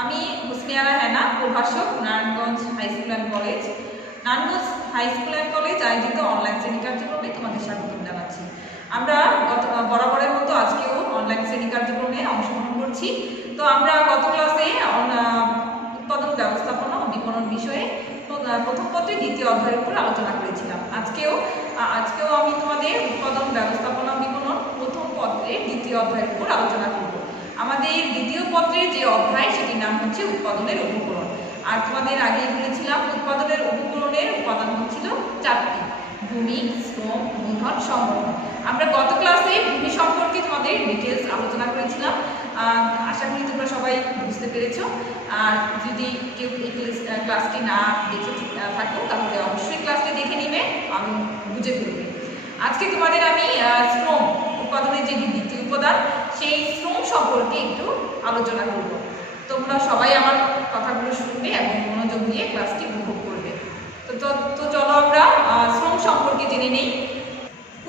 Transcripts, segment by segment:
আমি হুসনিয়ারা হেনা, প্রভাষক, Narayanganj high school and college. Narayanganj high school and college আয়োজিত অনলাইন শ্রেণী কার্যক্রমে তোমাদের স্বাগতম জানাচ্ছি। আমরা বরাবরের মতো আজকেও অনলাইন শ্রেণী কার্যক্রমে অংশগ্রহণ করছি। তো আমরা গত ক্লাসে উৎপাদন ব্যবস্থাপনা ও বিপণন বিষয়ে প্রথম পত্রে দ্বিতীয় অধ্যায়ের উপর আলোচনা করেছিলাম। আজকেও আমি তোমাদের উৎপাদন ব্যবস্থাপনা বিপণন প্রথম পত্রের দ্বিতীয় অধ্যায়ের উপর আলোচনা করব। আমাদের দ্বিতীয় পত্রের যে অধ্যায় সেটির নাম হচ্ছে উৎপাদনের উপকরণ। আর তোমাদের আগেই বলেছিলাম উৎপাদনের উপকরণের উপাদান হচ্ছিল 4টি: ভূমি, শ্রম, মূলধন, সংগঠন। আমরা গত ক্লাসে ভূমি সম্পর্কে তোমাদের ডিটেলস আলোচনা করেছিলাম। আশা করি তোমরা সবাই বুঝতে পেরেছো। আর যদি কেউ এই ক্লাসটি না দেখে থাকো তাহলে অবশ্যই ক্লাসটি দেখে নিবে, আমি বুঝে ফেলবে। আজকে তোমাদের আমি শ্রম উৎপাদনের যে দ্বিতীয় উপাদান সেই শ্রম সম্পর্কে একটু আলোচনা করব। তোমরা সবাই আমার কথাগুলো শুনবে এবং মনোযোগ দিয়ে ক্লাসটি উপভোগ করবে। তো চলো আমরা শ্রম সম্পর্কে জেনে নেই।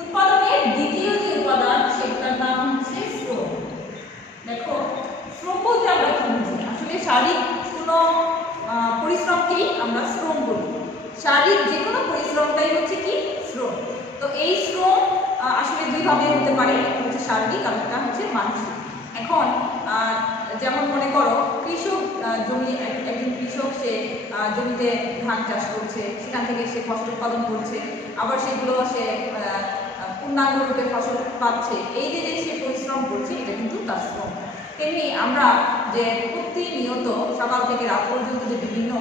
উৎপাদনের দ্বিতীয় যে উপাদান সেটার নাম হচ্ছে শ্রম। দেখো, শ্রম বলতে আমরা কি বুঝি? আসলে শারীরিক কোনো পরিশ্রমকেই আমরা শ্রম বলি। শারীরিক যে কোনো পরিশ্রমটাই হচ্ছে কি শ্রম। তো এই শ্রম আসলে দুই ভাবে হতে পারে, একটা হচ্ছে শারীরিক আর একটা হচ্ছে মানসিক। এখন যেমন মনে করো কৃষক একজন কৃষক সে জমিতে ধান চাষ করছে, সেখান থেকে সে ফসল উৎপাদন করছে, আবার সেগুলো সে পূর্ণাঙ্গ রূপে ফসল পাচ্ছে। এই যে সে পরিশ্রম করছে এটা কিন্তু তার শ্রম। তেমনি আমরা যে প্রতিনিয়ত সকাল থেকে রাত পর্যন্ত যে বিভিন্ন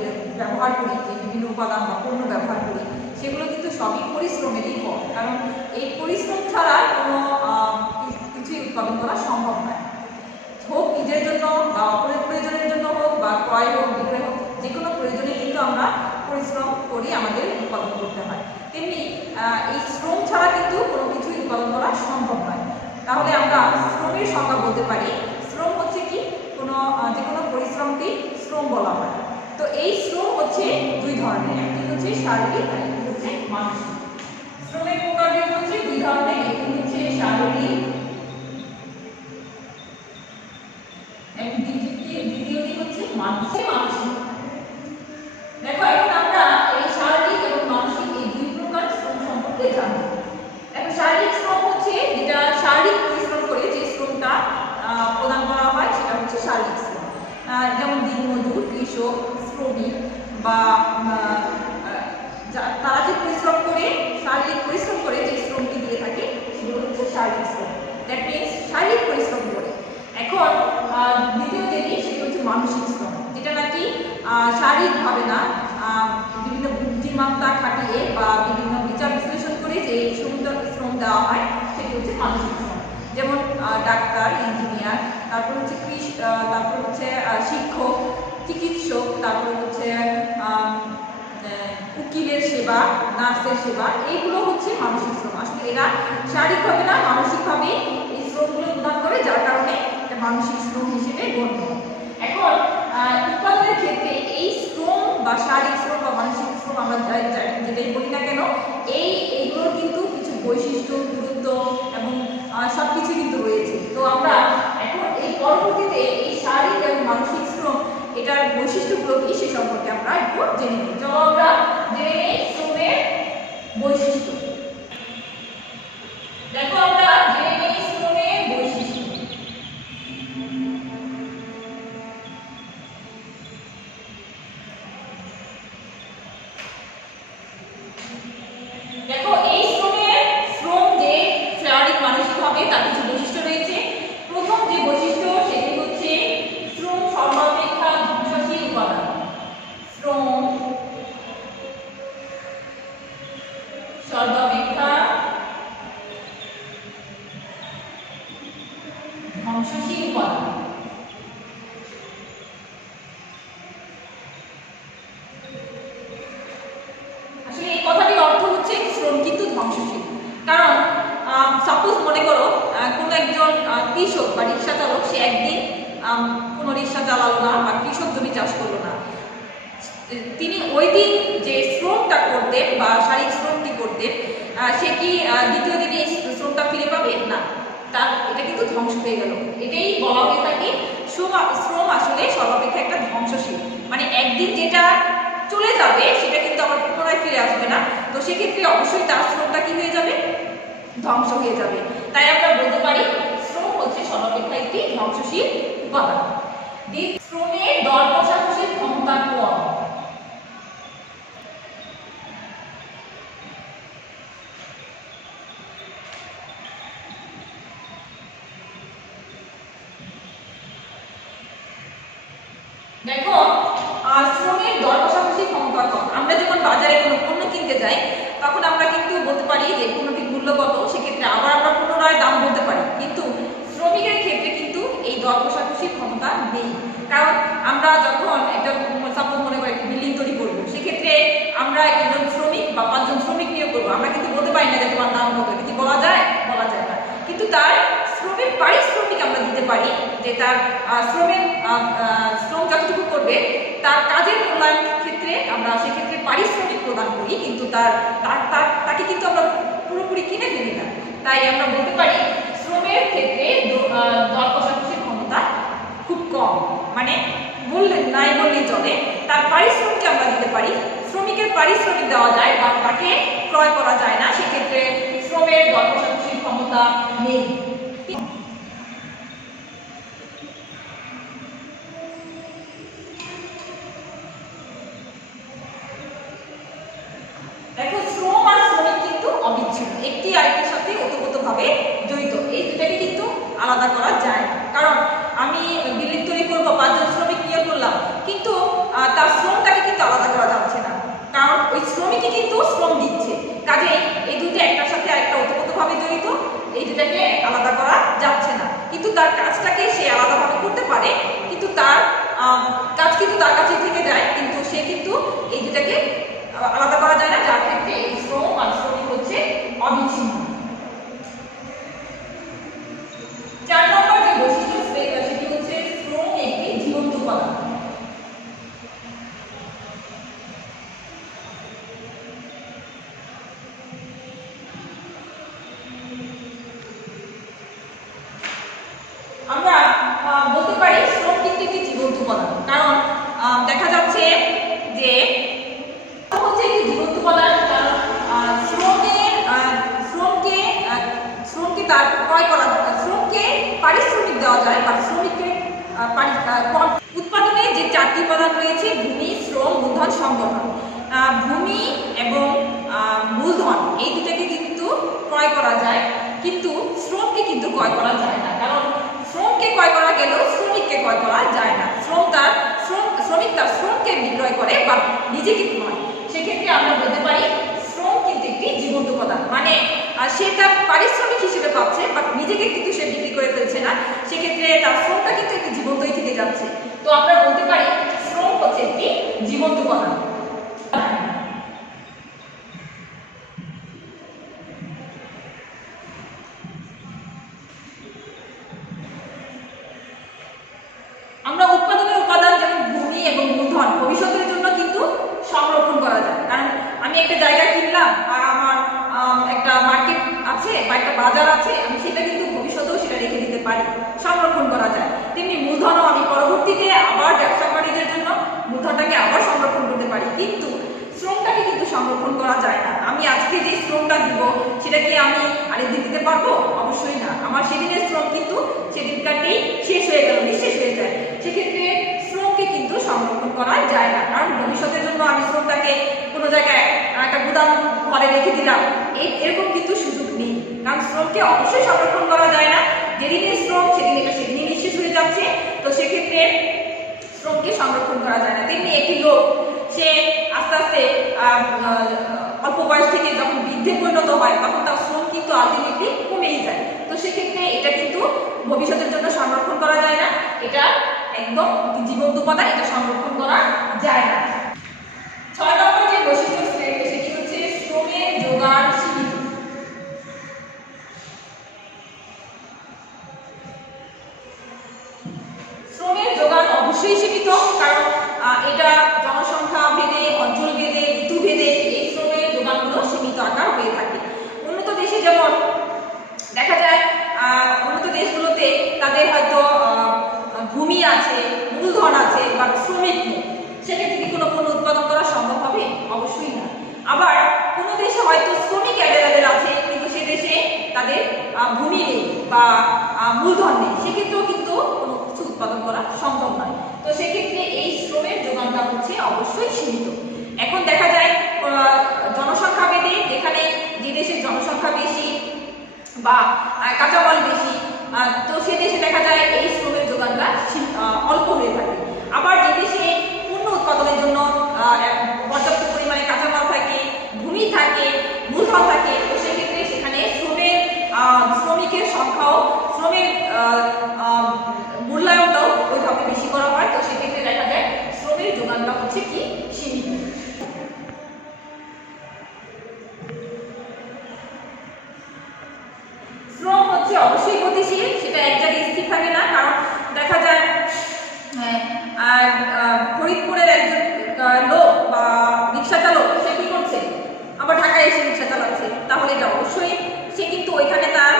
যে ব্যবহার করি, যে বিভিন্ন উপাদান বা পণ্য ব্যবহার করি, সেগুলো কিন্তু সবই পরিশ্রমেরই ফল। কারণ এই পরিশ্রম ছাড়া কোনো কিছুই উৎপাদন করা সম্ভব নয়। হোক নিজের জন্য বা অপরের প্রয়োজনের জন্য হোক বা ক্রয় হোক বিক্রয় হোক, যে কোনো প্রয়োজনে কিন্তু আমরা পরিশ্রম করি, আমাদের উৎপাদন করতে হয়। তেমনি এই শ্রম ছাড়া কিন্তু কোনো কিছুই উৎপাদন করা সম্ভব নয়। তাহলে আমরা শ্রমের সংজ্ঞা বলতে পারি, শ্রম হচ্ছে কি যে কোনো পরিশ্রমকেই শ্রম বলা হয়। তো এই শ্রম হচ্ছে দুই ধরনের, একটি হচ্ছে শারীরিক আর একটি হচ্ছে মানসিক। শ্রমের প্রকারভেদ হচ্ছে দুই ধরনের, একটি হচ্ছে শারীরিক এবং দ্বিতীয়টি হচ্ছে মানসিক। দেখো, এখন আমরা এই শারীরিক এবং মানসিক এই দুই প্রকার শ্রম সম্পর্কে জানবো। দেখো, শারীরিক শ্রম হচ্ছে যেটা শারীরিক পরিশ্রম করে যে শ্রমটা প্রদান করা হয় সেটা হচ্ছে শারীরিক শ্রম। যেমন দিনমজুর, কৃষক, শ্রমিক বা তারা যে পরিশ্রম করে, শারীরিক পরিশ্রম করে যে শ্রমটি দিয়ে থাকে সেগুলো হচ্ছে শারীরিক শ্রম। দ্যাট মিনস শারীরিক পরিশ্রম করে। এখন দ্বিতীয় যেটি সেটা হচ্ছে মানসিক শ্রম, যেটা নাকি শারীরিকভাবে না, বিভিন্ন বুদ্ধিমত্তা খাটিয়ে বা বিভিন্ন বিচার বিশ্লেষণ করে যে শ্রম দেওয়া হয় সেটি হচ্ছে মানসিক শ্রম। যেমন ডাক্তার, ইঞ্জিনিয়ার, তারপর হচ্ছে তারপর হচ্ছে শিক্ষক, চিকিৎসক, তারপর হচ্ছে উকিলের সেবা, নার্সের সেবা, এইগুলো হচ্ছে মানসিক শ্রম। আসলে এরা শারীরিকভাবে না, মানসিকভাবে এই শ্রমগুলো প্রদান করে, যার কারণে মানসিক শ্রম হিসেবে গণ্য। এখন উৎপাদনের ক্ষেত্রে এই শ্রম বা শারীরিক শ্রম বা মানসিক শ্রম আমরা যেটাই বলি না কেন, এইগুলোর কিন্তু কিছু বৈশিষ্ট্য, গুরুত্ব এবং সবকিছু কিন্তু রয়েছে। তো আমরা এখন এই পরবর্তীতে এই শারীরিক এবং মানসিক শ্রম এটার বৈশিষ্ট্যগুলো কি সে সম্পর্কে আমরা একটু জেনে নিই। চলো আমরা জেনে নিই শ্রমের বৈশিষ্ট্য। দেখো, আমরা জেনে নিই শ্রমের বৈশিষ্ট্য। দেখো, এই শ্রম যে শারীরিক মানসিক হবে তার কিছু বৈশিষ্ট্য রয়েছে। প্রথম যে বৈশিষ্ট্য সেটি হচ্ছে শ্রম সর্বাপেক্ষা ধ্বংসশীল উপাদান। শ্রম সর্বাপেক্ষা ধ্বংসশীল উপাদান। আসলে এই কথাটির অর্থ হচ্ছে শ্রম কিন্তু ধ্বংসশীল। কারণ সাপোজ মনে করো কোনো একজন কৃষক বা রিক্সা চালক, সে একদিন কোনো রিক্সা চালালো না বা কৃষক জমি চাষ করলো না, তিনি ওই দিন যে শ্রমটা করতেন বা শারীরিক শ্রমটি করতেন, সে কি দ্বিতীয় দিনে এই শ্রমটা ফিরে পাবে না, তার এটা কিন্তু ধ্বংস হয়ে গেল। এটাই বলা হয়ে থাকে সর্বাপেক্ষা একটা ধ্বংসশীল, মানে একদিন যেটা চলে যাবে সেটা কিন্তু আবার পুনরায় ফিরে আসবে না। তো সেক্ষেত্রে অবশ্যই তার শ্রমটা কি হয়ে যাবে, ধ্বংস হয়ে যাবে। তাই আমরা বলতে পারি শ্রম হচ্ছে সর্বাপেক্ষা একটি ধ্বংসশীল উপাদান। শ্রমের দর কষাকষির ক্ষমতা কম। দেখো শ্রমের দর কষাকষির ক্ষমতা কম। আমরা যখন বাজারে কোনো পণ্য কিনতে যাই তখন আমরা কিন্তু বলতে পারি যে পণ্যটির মূল্য কত, সেক্ষেত্রে আবার আমরা পুনরায় দাম বলতে পারি, কিন্তু শ্রমিকের ক্ষেত্রে কিন্তু এই দর কষাকষির ক্ষমতা নেই। কারণ আমরা যখন একটা সাপোজ মনে করি একটা বিল্ডিং তৈরি করবো, সেক্ষেত্রে আমরা একজন শ্রমিক বা 5 জন শ্রমিক নিয়োগ করবো, আমরা কিন্তু বলতে পারি না যে তোমার দাম কত, এটা কি বলা যায়? বলা যায় না। কিন্তু তার শ্রমের পারিশ্রমিক আমরা দিতে পারি, যে তার শ্রম যতটুকু করবে তার কাজের মূল্যায়ন ক্ষেত্রে আমরা সেক্ষেত্রে পারিশ্রমিক প্রদান করি, কিন্তু তাকে কিন্তু আমরা পুরোপুরি কিনে ফেলি না। তাই আমরা বলতে পারি শ্রমের ক্ষেত্রে দর কষাকষির ক্ষমতা খুব কম, মানে নাই বললেই চলে। তার পারিশ্রমিক আমরা দিতে পারি, শ্রমিকের পারিশ্রমিক দেওয়া যায় বা তাকে ক্রয় করা যায় না, সেক্ষেত্রে শ্রমের দর কষাকষির ক্ষমতা নেই। দেখো শ্রম আর শ্রমিক কিন্তু অবিচ্ছিন্ন, একটি আরেকটির সাথে ওতপ্রোতভাবে জড়িত, এই দুটাকে কিন্তু আলাদা করা যায় না। কারণ আমি বিল্ডিং তৈরি করবো, 5 জন শ্রমিক নিয়োগ করলাম, কিন্তু তার শ্রমটাকে কিন্তু আলাদা করা যাচ্ছে না, কারণ ওই শ্রমিকই কিন্তু শ্রম দিচ্ছে। কাজে এই দুটো একটার সাথে আরেকটা ওতপ্রোতভাবে জড়িত, এই দুটাকে আলাদা করা যাচ্ছে না। কিন্তু তার কাজটাকে সে আলাদাভাবে করতে পারে, কিন্তু তার কাজ কিন্তু তার কাছে থেকে যায়, কিন্তু সে কিন্তু এই দুটাকে আলাদা করা যায় না, যার ক্ষেত্রে এই শ্রম আর শ্রমিক হচ্ছে অবিচ্ছিন্ন। 4 নম্বর যে বৈশিষ্ট্য সেটি হচ্ছে শ্রম একটি জীবন্ত উপাদান। আমরা বলতে পারি শ্রম কিন্তু একটি জীবন্ত উপাদান, কারণ দেখা যাচ্ছে যে হচ্ছে একটি জীবন্ত উপাদান, কারণ শ্রমকে তার ক্রয় করা, শ্রমকে পারিশ্রমিক দেওয়া যায় বা শ্রমিককে উৎপাদনের যে 4টি উপাদান রয়েছে, ভূমি, শ্রম, মূলধন, সংগঠন। ভূমি এবং মূলধন এই দুটাকে কিন্তু ক্রয় করা যায়, কিন্তু শ্রমকে কিন্তু ক্রয় করা যায় না, কারণ শ্রমকে ক্রয় করা গেলেও শ্রমিককে ক্রয় করা যায় না। শ্রমিক তার শ্রমকে বিক্রয় করে বা নিজেকে নয়। সেক্ষেত্রে আমরা বলতে পারি শ্রম কিন্তু একটি জীবন্ত উপাদান, মানে সে তার পারিশ্রমিক হিসেবে পাচ্ছে বাট নিজেকে কিন্তু সে বিক্রি করে ফেলছে না, সেক্ষেত্রে তার শ্রমটা কিন্তু একটি জীবন্তই থেকে যাচ্ছে। তো আমরা বলতে পারি শ্রম হচ্ছে একটি জীবন্ত উপাদান। আমরা উৎপাদনের উপাদান যেমন ভূমি এবং মূলধন ভবিষ্যতের জন্য কিন্তু সংরক্ষণ করা যায়, কারণ আমি একটা জায়গা কিনলাম বা আমার একটা মার্কেট আছে বা একটা বাজার আছে, আমি সেটা কিন্তু ভবিষ্যতেও সেটা রেখে দিতে পারি, সংরক্ষণ করা যায়। তেমনি মূলধনও আমি পরবর্তীতে আবার ব্যবসা বাণিজ্যের জন্য মূলধনটাকে আবার সংরক্ষণ করতে পারি, কিন্তু শ্রমটাকে কিন্তু সংরক্ষণ করা যায় না। আমি আজকে যে শ্রমটা দিব সেটা কি আমি আরেকদিন দিতে পারবো? অবশ্যই না। আমার সেদিনের শ্রম কিন্তু সেদিনকারই শেষ হয়ে গেল, নিঃশেষ হয়ে যায়। সেক্ষেত্রে শ্রমকে কিন্তু সংরক্ষণ করা যায় না, কারণ ভবিষ্যতের জন্য আমি শ্রমটাকে কোনো জায়গায় একটা গুদাম ঘরে রেখে দিলাম, এরকম কিন্তু সুযোগ নেই, কারণ শ্রমকে অবশ্যই সংরক্ষণ করা যায় না। যেদিনের শ্রম সেদিন এটা সেদিনই নিঃশেষ হয়ে যাচ্ছে, তো সেক্ষেত্রে শ্রমকে সংরক্ষণ করা যায় না। তেমনি একটি লোক সে আস্তে আস্তে অল্প বয়স থেকে যখন বৃদ্ধে পরিণত হয় তখন তার শ্রম কিন্তু আলটিমেটলি কমেই যায়। তো সেক্ষেত্রে এটা কিন্তু ভবিষ্যতের জন্য সংরক্ষণ করা যায় না, এটা একদম জীবন্ত উপাদান, এটা সংরক্ষণ করা যায় না। 6 নম্বর যে বৈশিষ্ট্য সেটি হচ্ছে শ্রমের যোগান সীমিত। শ্রমের যোগান অবশ্যই সীমিত, কারণ এটা জনসংখ্যা ভেদে, অঞ্চল ভেদে, ঋতু ভেদে এই শ্রমের যোগানগুলো সীমিত আকার হয়ে থাকে। উন্নত দেশে যেমন দেখা যায়, উন্নত দেশগুলোতে তাদের হয়তো ভূমি আছে, মূলধন আছে, অবশ্যই না। আবার কোনো দেশে হয়তো শ্রমিক অ্যাভেলেবেল আছে কিন্তু সে দেশে তাদের ভূমি নেই বা মূলধন নেই, সেক্ষেত্রেও কিন্তু কোনো কিছু উৎপাদন করা সম্ভব নয়। তো সেক্ষেত্রে এই শ্রমের যোগানটা হচ্ছে অবশ্যই সীমিত। এখন দেখা যায় জনসংখ্যা ভেদে যেখানে যে দেশের জনসংখ্যা বেশি বা কাঁচামাল বেশি, তো সে দেশে দেখা যায় এই শ্রমের যোগানটা অল্প হয়ে থাকে। আবার যে দেশে পণ্য উৎপাদনের জন্য পর্যাপ্ত পরিমাণে কাঁচামাল থাকে, ভূমি থাকে, মূলধন থাকে, তো সেক্ষেত্রে সেখানে শ্রমিকের সংখ্যাও শ্রমের মূল্যায়নটাও ওইভাবে বেশি করা হয়। তো সেক্ষেত্রে দেখা যায় শ্রমের যোগানটা হচ্ছে কি সীমিত। শ্রম হচ্ছে অবশ্যই গতিশীল, সেটা এক জায়গায় স্থির থাকে না। কারণ দেখা যায় ফরিদপুরের একজন লোক বা রিক্সা চালক সে কি করছে, আবার ঢাকায় এসে রিক্সা চালাচ্ছে, তাহলে এটা অবশ্যই সে কিন্তু ওইখানে তার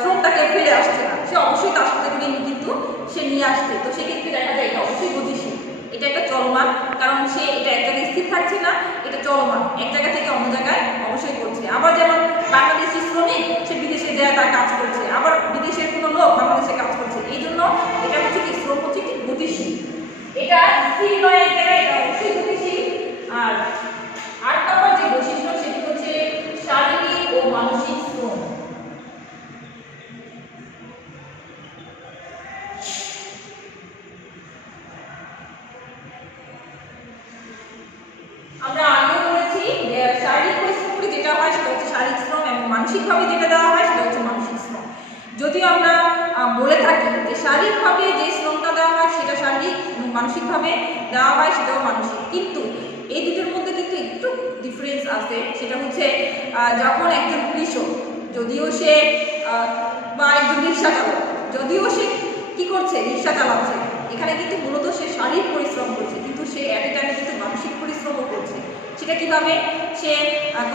শ্রমটাকে ফেলে আসছে না, সে অবশ্যই তার সাথে করে কিন্তু সে নিয়ে আসছে। তো সেক্ষেত্রে দেখা যায় এটা অবশ্যই গতিশীল, এটা একটা চলমান, কারণ সে এটা এক জায়গায় স্থির থাকছে না, এটা চলমান, এক জায়গা থেকে অন্য জায়গায় অবশ্যই করছে। আবার যেমন বাংলাদেশি শ্রমিক সে বিদেশে যায় তার কাজ করছে, আবার বিদেশের কোনো লোক বাংলাদেশে কাজ করছে, এই জন্য এটা হচ্ছে কি শ্রম হচ্ছে কি গতিশীল, এটা স্থির নয় এক জায়গায়, এটা অবশ্যই গতিশীল। আর 8 নম্বর যে বৈশিষ্ট্য সেটি হচ্ছে শারীরিক ও মানসিক শ্রম। আমরা আগেও বলেছি যে শারীরিক পরিশ্রম যেটা হয় সেটা হচ্ছে শারীরিক শ্রম, এবং মানসিকভাবে যেটা দেওয়া হয় সেটা হচ্ছে মানসিক শ্রম। যদিও আমরা বলে থাকি যে শারীরিকভাবে যে শ্রমটা দেওয়া হয় সেটা শারীরিক এবং মানসিকভাবে দেওয়া হয় সেটাও মানসিক, কিন্তু এই দুটোর মধ্যে কিন্তু একটু ডিফারেন্স আছে। সেটা হচ্ছে যখন একজন কৃষক, যদিও সে বা একজন রিক্সা চালক, যদিও সে কি করছে রিক্সা চালাচ্ছে, এখানে কিন্তু মূলত সে শারীরিক পরিশ্রম করছে, কিন্তু সে এট এ টাইমে কিন্তু মানসিক পরিশ্রমও করছে। সেটা কিভাবে, সে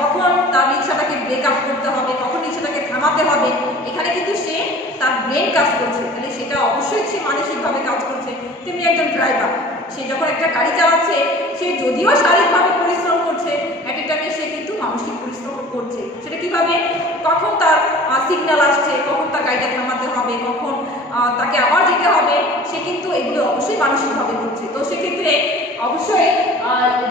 কখন তার রিক্সাটাকে ব্রেক আপ করতে হবে, কখন রিক্সাটাকে থামাতে হবে, এখানে কিন্তু সে তার ব্রেন কাজ করছে, তাহলে সেটা অবশ্যই সে মানসিকভাবে কাজ করছে। তেমনি একজন ড্রাইভার, সে যখন একটা গাড়ি চালাচ্ছে সে যদিও শারীরিকভাবে পরিশ্রম করছে, এট এ টাইমে সে কিন্তু মানসিক পরিশ্রম করছে। সেটা কিভাবে, কখন তার সিগন্যাল আসছে, কখন তার গাড়িটা থামাতে হবে, কখন তাকে আবার যেতে হবে, সে কিন্তু এগুলো অবশ্যই মানসিকভাবে করছে। তো সেক্ষেত্রে অবশ্যই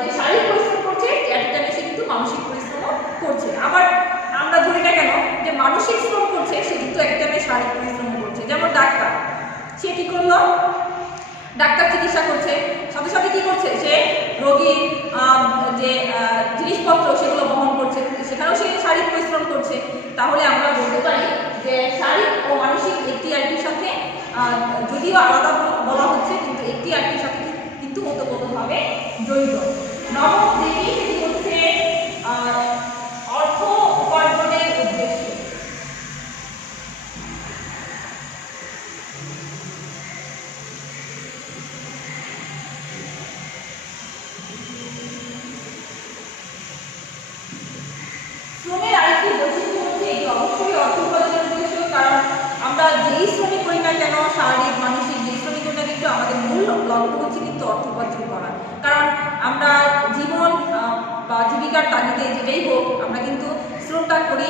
যে শারীরিক পরিশ্রম করছে এট এ টাইমে সে কিন্তু মানসিক পরিশ্রমও করছে। আবার আমরা ধরি না কেন যে মানসিক শ্রম করছে, সে কিন্তু এক টাইমে শারীরিক পরিশ্রম করছে। যেমন ডাক্তার, সে কি করলো, ডাক্তার চিকিৎসা করছে, সাথে সাথে কি করছে, সে রোগীর যে জিনিসপত্র সেগুলো বহন করছে, সেখানেও সে শারীরিক পরিশ্রম করছে। তাহলে আমরা বলতে পারি যে শারীরিক ও মানসিক একটি আরেকটির সাথে যদিও আলাদা বলা হচ্ছে, কিন্তু একটি আরেকটির সাথে কিন্তু ওতপ্রোতভাবে জড়িত। নবম যেটি সেটি হচ্ছে অর্থ উপার্জনের উদ্দেশ্য। শ্রমের আরেকটি বৈশিষ্ট্য হচ্ছে এটি অবশ্যই অর্থ উপার্জনের উদ্দেশ্য, কারণ আমরা যেই শ্রমিক করি না কেন, শারীরিক মানসিক যেই শ্রমিক করি না কিন্তু আমাদের মূল লক্ষ্য হচ্ছে কিন্তু অর্থ উপার্জন করা। কারণ আমরা জীবন বা জীবিকার তাগিদে যেটাই হোক আমরা কিন্তু শ্রমটা করি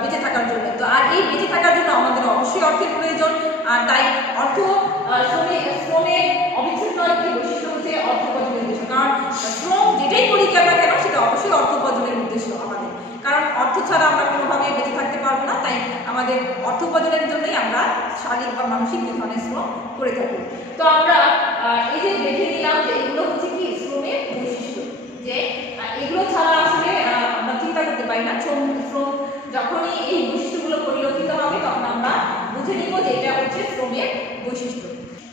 বেঁচে থাকার জন্য। তো আর এই বেঁচে থাকার জন্য আমাদের অবশ্যই অর্থের প্রয়োজন, আর তাই অর্থ শ্রমের অবিচ্ছিন্ন একটি বৈশিষ্ট্য হচ্ছে অর্থ উপার্জনের উদ্দেশ্য। কারণ শ্রম যেটাই করি কেন সেটা অবশ্যই অর্থ উপার্জনের উদ্দেশ্য আমাদের, কারণ অর্থ ছাড়া আমরা কোনোভাবে বেঁচে থাকতে পারবো না। তাই আমাদের অর্থ উপার্জনের জন্যই আমরা শারীরিক বা মানসিক দুই ধরনের শ্রম করে থাকি। তো আমরা এই যে দেখে নিলাম যে এগুলো হচ্ছে কি শ্রমের বৈশিষ্ট্য, যে এগুলো ছাড়া আসলে আমরা চিন্তা করতে পারি না। শ্রম যখনই এই বৈশিষ্ট্যগুলো পরিলক্ষিত হবে তখন আমরা বুঝে নিব যে এটা হচ্ছে শ্রমের বৈশিষ্ট্য।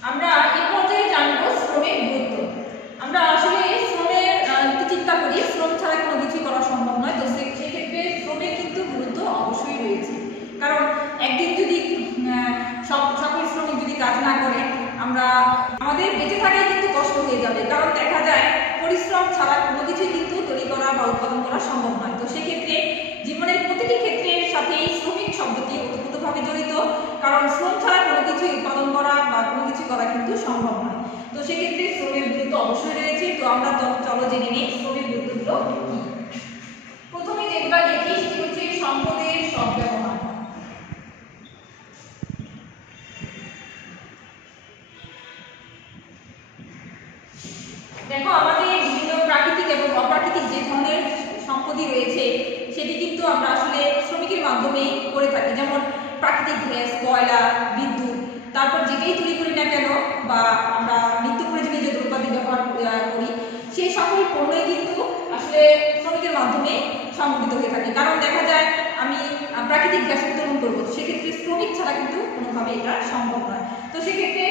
আমরা এই পর্যায়ে জানবো শ্রমের গুরুত্ব। আমরা আসলে শ্রমের চিন্তা করি শ্রম ছাড়া কোনো কিছুই করা সম্ভব নয়। তো সেক্ষেত্রে শ্রমের কিন্তু গুরুত্ব অবশ্যই রয়েছে, কারণ একদিন যদি সকল শ্রমিক যদি কাজ না করে আমাদের বেঁচে থাকাই কিন্তু কষ্ট হয়ে যাবে। কারণ দেখা যায় পরিশ্রম ছাড়া কোনো কিছুই কিন্তু তৈরি করা বা উৎপাদন করা সম্ভব নয়। তো সেক্ষেত্রে জীবনের প্রতিটি ক্ষেত্রের সাথে এই শ্রমিক শব্দটি ওতপ্রোতভাবে জড়িত, কারণ শ্রম ছাড়া কোনো কিছুই উৎপাদন করা বা কোনো কিছু করা কিন্তু সম্ভব নয়। তো সেক্ষেত্রে শ্রমের গুরুত্ব অবশ্যই রয়েছে। তো আমরা চলো জেনে নিই শ্রমের গুরুত্ব। সম্পদগুলো কি। প্রথমে যেটা দেখি সেটি হচ্ছে সম্পদের সদ্ব্যবহার। দেখো আমাদের বিভিন্ন প্রাকৃতিক এবং অপ্রাকৃতিক যে ধরনের সম্পদই রয়েছে সেটি কিন্তু আমরা আসলে শ্রমিকের মাধ্যমেই করে থাকি। যেমন প্রাকৃতিক গ্যাস, কয়লা, বিদ্যুৎ, তারপর যেটাই তৈরি করি না কেন বা আমরা নিত্য প্রয়োজনীয় যে দ্রব্যাদি ব্যবহার করি সেই সকল পণ্যই কিন্তু আসলে শ্রমিকের মাধ্যমে সংগঠিত হয়ে থাকে। কারণ দেখা যায় আমি প্রাকৃতিক গ্যাস উত্তোলন করবো, সেক্ষেত্রে শ্রমিক ছাড়া কিন্তু কোনোভাবে এটা সম্ভব নয়। তো সেক্ষেত্রে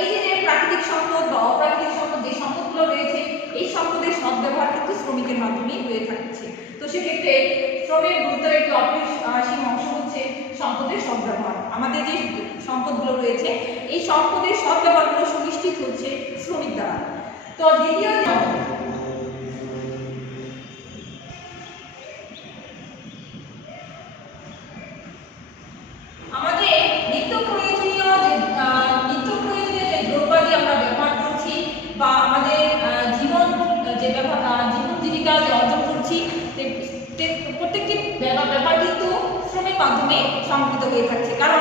এই যে প্রাকৃতিক সম্পদ বা অপ্রাকৃতিক সম্পদ যে সম্পদগুলো রয়েছে এই সম্পদের সদ্ব্যবহার কিন্তু শ্রমিকের মাধ্যমেই হয়ে থাকছে। তো সেক্ষেত্রে শ্রমের গুরুত্বের একটি অপরিসীম অংশ হচ্ছে সম্পদের সদ্ব্যবহার। আমাদের যে সম্পদগুলো রয়েছে এই সম্পদের সদ্ব্যবহারগুলো সুনিশ্চিত হচ্ছে শ্রমিক দ্বারা। তো দ্বিতীয় আমাদের নিত্য প্রয়োজনীয় যে দ্রব্যাদি আমরা ব্যবহার করছি বা আমাদের জীবন জীবিকা যে অর্জন করছি প্রত্যেকটি ব্যাপার কিন্তু শ্রমের মাধ্যমে সংগঠিত হয়ে থাকছে। কারণ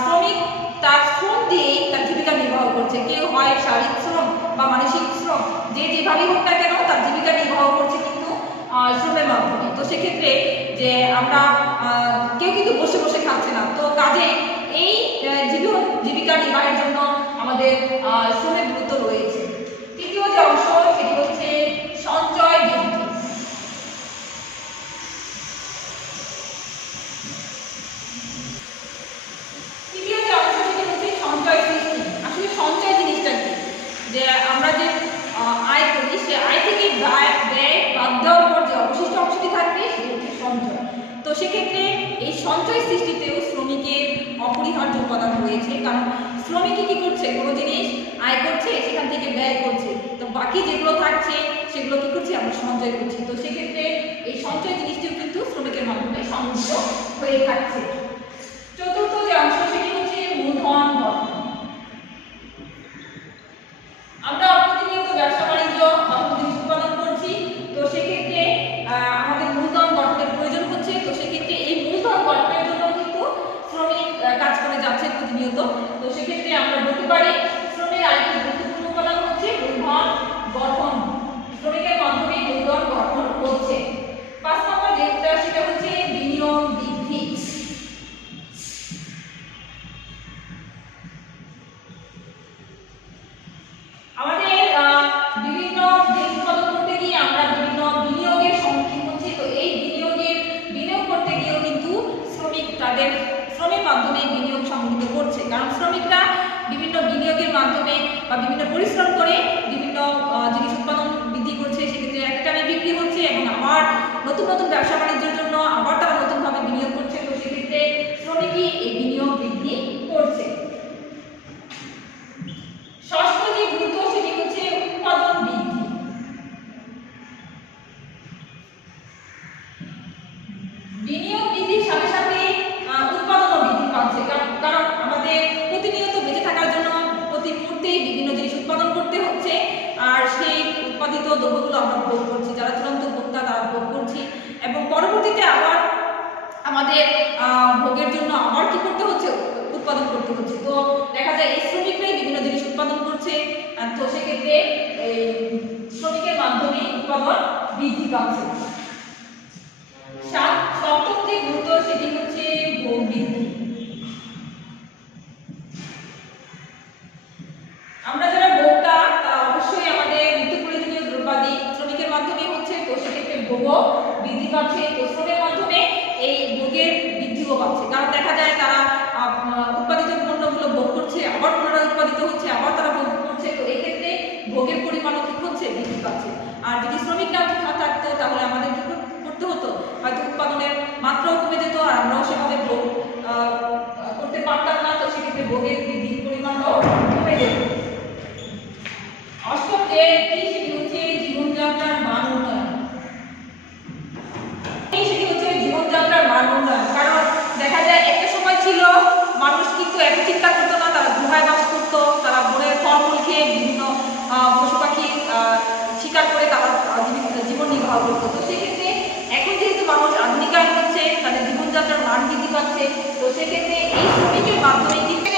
শ্রমিক তার শ্রম দিয়েই তার জীবিকা নির্বাহ করছে। কেউ হয় শারীরিক শ্রম বা মানসিক শ্রম, যে যেভাবেই হোক না কেন তার জীবিকা নির্বাহ করছে কিন্তু শ্রমের মাধ্যমে। তো সেক্ষেত্রে যে আমরা কেউ কিন্তু বসে বসে খাচ্ছে না। তো কাজে এই জীবিকা নির্বাহের জন্য আমাদের শ্রমের গুরুত্ব রয়েছে। তৃতীয় যে অংশ সেটি হচ্ছে সঞ্চয় বৃদ্ধি। তৃতীয় যে অংশ সেটি হচ্ছে সঞ্চয় সৃষ্টি। আসলে সঞ্চয় জিনিসটা কি, যে আমরা যে আয় করি সে আয় থেকে ব্যয় বাদ দেওয়ার পর যে অবশিষ্ট অংশটি থাকবে সেটি হচ্ছে সঞ্চয়। তো সেক্ষেত্রে এই সঞ্চয় সৃষ্টিতেও শ্রমিকের অপরিহার্য উপাদান রয়েছে। কারণ শ্রমিকই কি করছে, কোনো জিনিস আয় করছে সেখান থেকে ব্যয় করছে, তো বাকি যেগুলো থাকছে সেগুলো কি করছে, আমরা সঞ্চয় করছি। তো সেক্ষেত্রে এই সঞ্চয় জিনিসটিও কিন্তু শ্রমিকের মাধ্যমে সংযুক্ত হয়ে থাকছে। চতুর্থ যে অংশ সেটি হচ্ছে মূলধন গঠন। আমরা প্রতিনিয়ত ব্যবসা বাণিজ্য বা জিনিস উৎপাদন করছি, তো সেক্ষেত্রে আমাদের মূলধন গঠনের প্রয়োজন হচ্ছে। তো সেক্ষেত্রে এই মূলধন গঠনের জন্য কিন্তু শ্রমিক কাজ করে যাচ্ছে প্রতিনিয়ত। তো সেক্ষেত্রে আমরা বলতে পারি শ্রমের আরেকটি গুরুত্বপূর্ণ উপাদান হচ্ছে মূলধন গঠন। শ্রমিকের মাধ্যমে মূলধন গঠন হচ্ছে। 5 নম্বর যেটা সেটা হচ্ছে বিনিয়োগ বৃদ্ধি। আমাদের বিভিন্ন জিনিস উৎপাদন করতে গিয়ে আমরা বিভিন্ন বিনিয়োগের সম্মুখীন হচ্ছি। তো এই বিনিয়োগ করতে গিয়েও কিন্তু শ্রমিক তাদের শ্রমের মাধ্যমে বিনিয়োগ সংগঠিত করছে। কারণ শ্রমিকরা বিভিন্ন বিনিয়োগের মাধ্যমে বা বিভিন্ন পরিশ্রম করে বিভিন্ন জিনিস উৎপাদন বৃদ্ধি করছে, সেক্ষেত্রে একটা টাইমে বিক্রি হচ্ছে এবং আবার নতুন নতুন ব্যবসা বাণিজ্যের জন্য আবার তারা নতুনভাবে বিনিয়োগ করছে। তো সেক্ষেত্রে শ্রমিকই এই বিনিয়োগ বৃদ্ধি করছে। ষষ্ঠ যে গুরুত্ব সেটি হচ্ছে উৎপাদন বৃদ্ধি। বিনিয়োগ বৃদ্ধির সাথে সাথে উৎপাদনও বৃদ্ধি পাচ্ছে। কারণ আমাদের প্রতিনিয়ত বেঁচে থাকার জন্য প্রতি মুহূর্তেই বিভিন্ন জিনিস উৎপাদন করতে হচ্ছে, আর সেই উৎপাদিত দ্রব্যগুলো আমরা ভোগ করছি, যারা চূড়ান্ত ভোক্তা তারা ভোগ করছি এবং পরবর্তীতে আবার আমাদের ভোগের জন্য আবার কি করতে হচ্ছে, উৎপাদন করতে হচ্ছে। তো দেখা যায় এই শ্রমিকরাই বিভিন্ন জিনিস উৎপাদন করছে। তো সেক্ষেত্রে এই শ্রমিকের মাধ্যমে উৎপাদন বৃদ্ধি পাচ্ছে। সপ্তম যে গুরুত্ব সেটি হচ্ছে ভোগ বৃদ্ধি। আমরা যারা ভোক্তা তারা অবশ্যই আমাদের নিত্য প্রয়োজনীয় দ্রব্যাদি শ্রমিকের মাধ্যমে হচ্ছে। তো সেক্ষেত্রে ভোগ বৃদ্ধি পাচ্ছে। তো শ্রমের মাধ্যমে এই ভোগের বৃদ্ধিও পাচ্ছে। কারণ দেখা যায় তারা উৎপাদিত পণ্যগুলো ভোগ করছে, আবার পুনরায় উৎপাদিত হচ্ছে, আবার তারা ভোগ করছে। তো এই ক্ষেত্রে ভোগের পরিমাণও কি হচ্ছে, বৃদ্ধি পাচ্ছে। আর যদি শ্রমিকরা থাকতো তাহলে আমাদের কি করতে হতো, হয়তো উৎপাদনের মাত্রাও কমে যেত আর আমরাও সেভাবে ভোগ করতে পারতাম না। তো সেক্ষেত্রে ভোগের বৃদ্ধির পরিমাণও কমে যেত। অষ্টম যে সেটি হচ্ছে জীবনযাত্রার মান উন্নয়ন। সেটি হচ্ছে জীবনযাত্রার মান উন্নয়ন। কারণ দেখা যায় একটা সময় ছিল মানুষ কিন্তু এত চিন্তা করতো না, তারা গুহায় বাস করতো, তারা বনের ফলমূল খেয়ে বিভিন্ন পশু পাখি শিকার করে তারা জীবন ভালো করতো। তো সেক্ষেত্রে এখন যেহেতু মানুষ আধুনিকায়ন হচ্ছে, তাদের জীবনযাত্রার মান বৃদ্ধি পাচ্ছে, তো সেক্ষেত্রে এই শ্রমিকের মাধ্যমে কিন্তু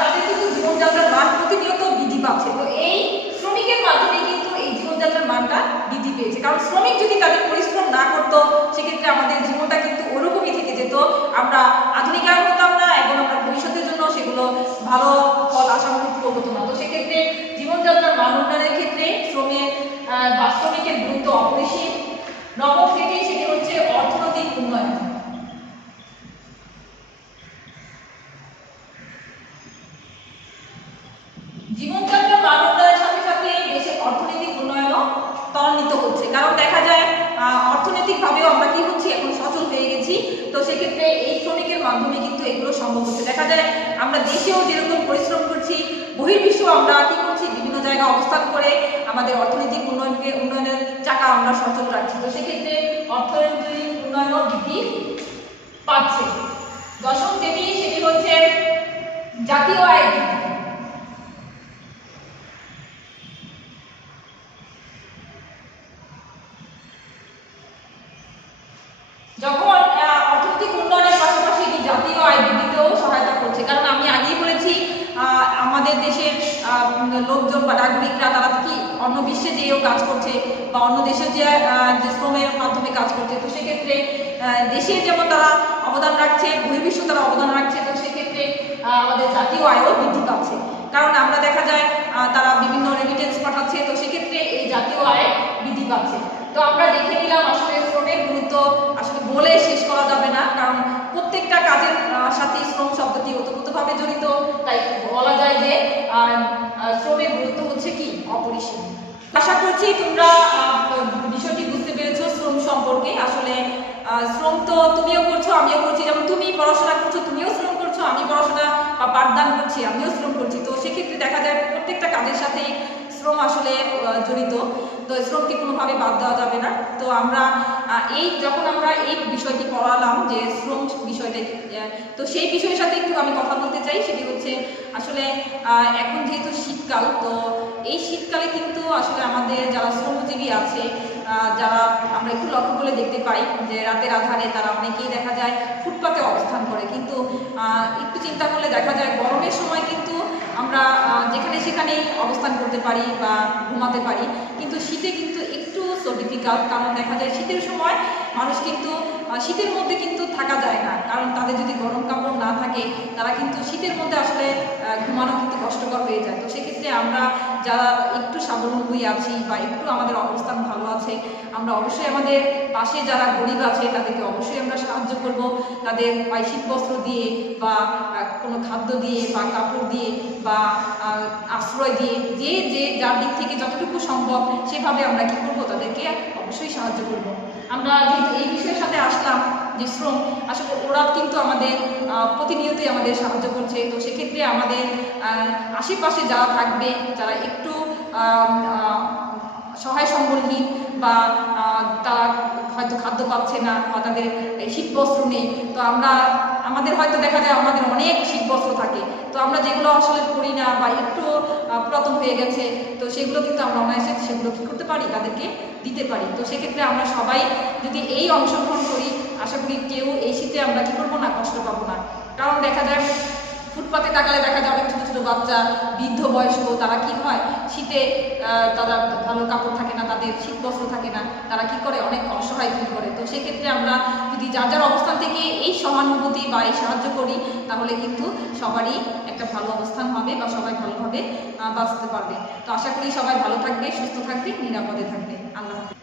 তাদের কিন্তু জীবনযাত্রার মান প্রতিনিয়ত বৃদ্ধি পাচ্ছে। তো এই শ্রমিকের মাধ্যমে কিন্তু এই জীবনযাত্রার মানটা বৃদ্ধি পেয়েছে, কারণ শ্রমিক যদি তাদের পরিশ্রম না করতো সেক্ষেত্রে আমাদের জীবনটা কিন্তু ওরকমই থেকে যেত, আমরা আধুনিকায়ন হতাম না, এবং আমরা ভবিষ্যতের জন্য সেগুলো ভালো ফল আশানুরূপ হতো না। তো সেক্ষেত্রে জীবনযাত্রার মান উন্নয়নের ক্ষেত্রে শ্রমিকের গুরুত্ব অপরিসীম। নবম যেটি সেটি হচ্ছে অর্থনৈতিক উন্নয়ন। জীবনযাত্রার মান উন্নয়নের সাথে সাথে দেশের অর্থনৈতিক উন্নয়নও ত্বরান্বিত হচ্ছে, কারণ দেখা যায় অর্থনৈতিকভাবেও আমরা কি হচ্ছি, এখন সচল হয়ে গেছি। তো সেক্ষেত্রে এই শ্রমিকের মাধ্যমে কিন্তু এগুলো সম্ভব হচ্ছে। দেখা যায় আমরা দেশেও যেরকম পরিশ্রম করছি, বহির্বিশ্বেও আমরা কি করছি, বিভিন্ন জায়গায় অবস্থান করে আমাদের অর্থনৈতিক উন্নয়নের চাকা আমরা সচল রাখছি। তো সেক্ষেত্রে অর্থনৈতিক উন্নয়নও বৃদ্ধি পাচ্ছে। দশম যেটি সেটি হচ্ছে জাতীয় আয় বৃদ্ধি। যখন অর্থনৈতিক উন্নয়নের পাশাপাশি এটি জাতীয় আয় বৃদ্ধিতেও সহায়তা করছে, কারণ আমি আগেই বলেছি আমাদের দেশের লোকজন বা নাগরিকরা তারা কি অন্য বিশ্বে যেও কাজ করছে বা অন্য দেশে যে শ্রমের মাধ্যমে কাজ করছে। তো সেক্ষেত্রে দেশে যেমন তারা অবদান রাখছে, বহির্বিশ্ব তারা অবদান রাখছে। তো সেক্ষেত্রে আমাদের জাতীয় আয়ও বৃদ্ধি পাচ্ছে, কারণ আমরা দেখা যায় তারা বিভিন্ন রেমিটেন্স পাঠাচ্ছে। তো সেক্ষেত্রে এই জাতীয় আয় বৃদ্ধি পাচ্ছে। তো আমরা দেখে নিলাম আসলে শ্রমের গুরুত্ব আসলে বলে শেষ করা যাবে না, কারণ প্রত্যেকটা কাজের সাথে শ্রম শব্দটি ওতপ্রোতভাবে জড়িত। তাই বলা যায় যে শ্রমের গুরুত্ব হচ্ছে কি অপরিসীম। আশা করছি তোমরা বিষয়টি বুঝতে পেরেছো শ্রম সম্পর্কে। আসলে শ্রম তো তুমিও করছো, আমিও করছি। যেমন তুমি পড়াশোনা করছো, তুমিও শ্রম করছো, আমি পড়াশোনা বা পাঠদান করছি, আমিও শ্রম করছি। তো সেক্ষেত্রে দেখা যায় প্রত্যেকটা কাজের সাথে শ্রম আসলে জড়িত। তো শ্রমকে কোনোভাবে বাদ দেওয়া যাবে না। তো আমরা যখন আমরা এই বিষয়টি পড়ালাম যে শ্রম বিষয়টা, তো সেই বিষয়ের সাথে একটু আমি কথা বলতে চাই। সেটি হচ্ছে আসলে এখন যেহেতু শীতকাল, তো এই শীতকালে কিন্তু আসলে আমাদের যারা শ্রমজীবী আছে, যারা আমরা একটু লক্ষ্য করে দেখতে পাই যে রাতের আধারে তারা অনেকেই দেখা যায় ফুটপাতে অবস্থান করে। কিন্তু একটু চিন্তা করলে দেখা যায় গরমের সময় কিন্তু আমরা যেখানে সেখানেই অবস্থান করতে পারি বা ঘুমাতে পারি, কিন্তু শীতে কিন্তু একটু সো ডিফিকাল্ট। কারণ দেখা যায় শীতের সময় মানুষ কিন্তু শীতের মধ্যে কিন্তু থাকা যায় না, কারণ তাদের যদি গরম কাপড় না থাকে তারা কিন্তু শীতের মধ্যে আসলে ঘুমানো কিন্তু কষ্টকর হয়ে যায়। তো সেক্ষেত্রে আমরা যারা একটু স্বাবলম্বী আছি বা একটু আমাদের অবস্থান ভালো আছে, আমরা অবশ্যই আমাদের পাশে যারা গরিব আছে তাদেরকে অবশ্যই আমরা সাহায্য করব, তাদের শীতবস্ত্র দিয়ে বা কোনো খাদ্য দিয়ে বা কাপড় দিয়ে বা আশ্রয় দিয়ে, যে যার দিক থেকে যতটুকু সম্ভব সেভাবে আমরা কি করব, তাদেরকে অবশ্যই সাহায্য করব। আমরা যেহেতু এই বিষয়ের সাথে আসলাম যে শ্রম, আসলে ওরা কিন্তু আমাদের প্রতিনিয়তই আমাদের সাহায্য করছে। তো সেক্ষেত্রে আমাদের আশেপাশে যারা থাকবে, যারা একটু সহায় সম্বলহীন বা তারা হয়তো খাদ্য পাচ্ছে না বা তাদের শীতবস্ত্র নেই, তো আমাদের হয়তো দেখা যায় আমাদের অনেক শীতবস্ত্র থাকে, তো আমরা যেগুলো আসলে পরি না বা একটু পুরাতন হয়ে গেছে, তো সেগুলো কিন্তু আমরা অনায়াসে সেগুলো কী করতে পারি, তাদেরকে দিতে পারি। তো সেক্ষেত্রে আমরা সবাই যদি এই অংশগ্রহণ করি, আশা করি কেউ এই শীতে আমরা কী করবো না, কষ্ট পাবো না। কারণ দেখা যায় ফুটপাতে তাকালে দেখা যায় অনেক ছোটো ছোটো বাচ্চা, বৃদ্ধ বয়স্ক, তারা কি হয় শীতে তারা ভালো কাপড় থাকে না, তাদের শীতবস্ত্র থাকে না, তারা কি করে অনেক অসহায় ফিল করে। তো সেক্ষেত্রে আমরা যদি যার যার অবস্থান থেকে এই সহানুভূতি বা এই সাহায্য করি, তাহলে কিন্তু সবারই একটা ভালো অবস্থান হবে বা সবাই ভালোভাবে বাঁচতে পারবে। তো আশা করি সবাই ভালো থাকবে, সুস্থ থাকবে, নিরাপদে থাকবে। আল্লাহ হাফেজ।